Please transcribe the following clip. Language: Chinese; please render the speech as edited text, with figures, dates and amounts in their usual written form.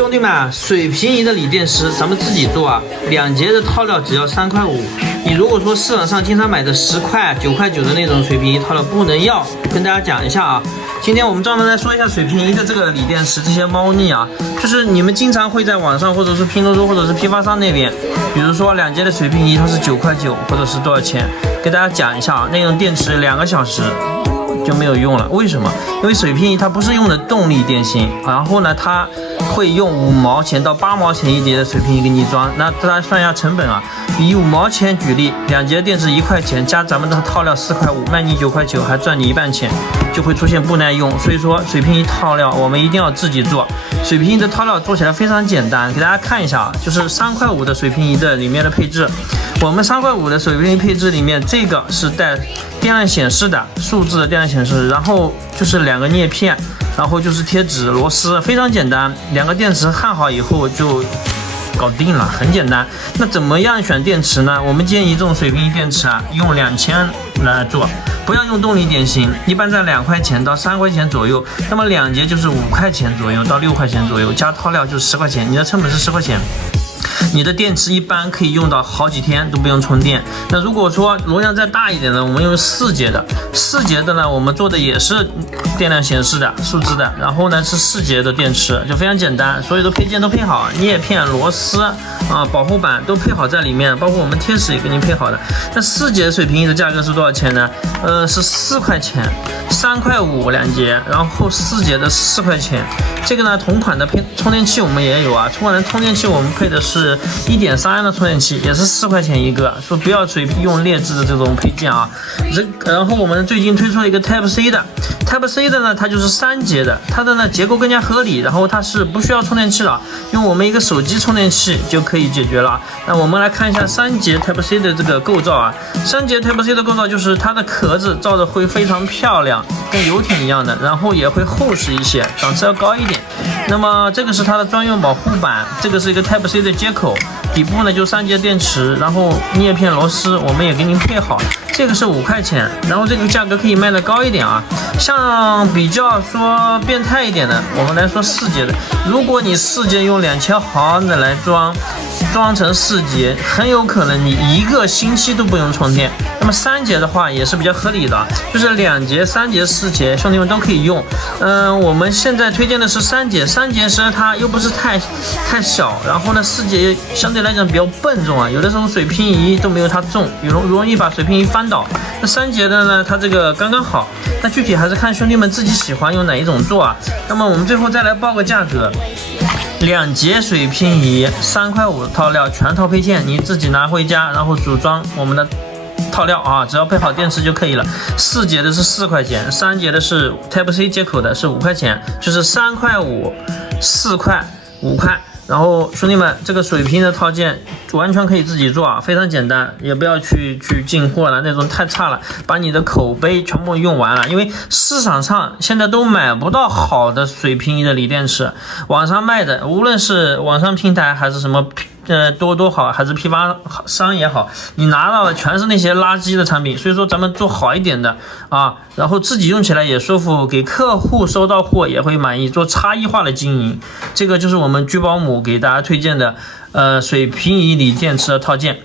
兄弟们啊，水平仪的锂电池咱们自己做啊，2节的套料只要3块5。你如果说市场上经常买的10块、9块9的那种水平仪套料不能要，跟大家讲一下啊。今天我们专门来说一下水平仪的这个锂电池这些猫腻啊，就是你们经常会在网上或者是拼多多或者是批发商那边，比如说2节的水平仪它是9块9或者是多少钱，给大家讲一下啊，那种电池2个小时就没有用了。为什么？因为水平仪它不是用的动力电芯，然后呢它会用5毛钱到8毛钱一节的水平仪给你装。那大家算一下成本啊，以5毛钱举例，2节电池1块钱加咱们的套料4块5，卖你9块9，还赚你1半钱，就会出现不耐用。所以说水平仪套料我们一定要自己做。水平仪的套料做起来非常简单，给大家看一下啊，就是3块5的水平仪的里面的配置。我们3块5的水平仪配置里面，这个是带电量显示的，数字的电量显示，然后就是2个镍片，然后就是贴纸、螺丝，非常简单。2个电池焊好以后就搞定了，很简单。那怎么样选电池呢？我们建议这种水平仪电池啊，用2000来做，不要用动力电芯，一般在2块钱到3块钱左右。那么2节就是5块钱左右到6块钱左右，加套料就是10块钱，你的成本是10块钱。你的电池一般可以用到好几天都不用充电。那如果说容量再大一点呢，我们用4节的，4节的呢，我们做的也是电量显示的数字的，然后呢是4节的电池，就非常简单，所有的配件都配好，镍片、螺丝啊、保护板都配好在里面，包括我们贴纸也给你配好的。那4节水平仪的价格是多少钱呢？是4块钱，3块52节，然后4节的4块钱。这个呢，同款的充电器我们也有啊，同款的充电器我们配的是1.3安的充电器，也是4块钱一个。说不要用劣质的这种配件啊。然后我们最近推出了一个 Type C 的，Type C 的呢，它就是3节的，它的呢结构更加合理，然后它是不需要充电器了，用我们一个手机充电器就可以解决了。那我们来看一下3节 Type C 的这个构造啊，3节 Type C 的构造就是它的壳子造的会非常漂亮，跟游艇一样的，然后也会厚实一些，档次要高一点。那么这个是它的专用保护板，这个是一个 Type C 的接口，底部呢就3节电池，然后镍片螺丝我们也给您配好。这个是5块钱，然后这个价格可以卖的高一点啊。像比较说变态一点的，我们来说4节的，如果你4节用2000毫安的来装成4节，很有可能你1个星期都不用充电。那么3节的话也是比较合理的，就是2节、3节、4节，兄弟们都可以用。我们现在推荐的是3节，3节是它又不是太小，然后呢4节相对来讲比较笨重啊，有的时候水平仪都没有它重，容易把水平仪翻倒。那3节的呢，它这个刚刚好。那具体还是看兄弟们自己喜欢用哪一种做啊。那么我们最后再来报个价格。2节水平仪3块5的套料全套配件，你自己拿回家，然后组装我们的套料啊，只要配好电池就可以了。4节的是4块钱，3节的是 Type C 接口的是5块钱，就是3块5、4块、5块。然后兄弟们，这个水平的套件完全可以自己做啊，非常简单，也不要去进货了，那种太差了，把你的口碑全部用完了。因为市场上现在都买不到好的水平仪的锂电池，网上卖的，无论是网上平台还是什么多多好还是批发商也好，你拿到的全是那些垃圾的产品。所以说咱们做好一点的啊，然后自己用起来也舒服，给客户收到货也会满意，做差异化的经营。这个就是我们聚宝母给大家推荐的水平仪锂电池的套件。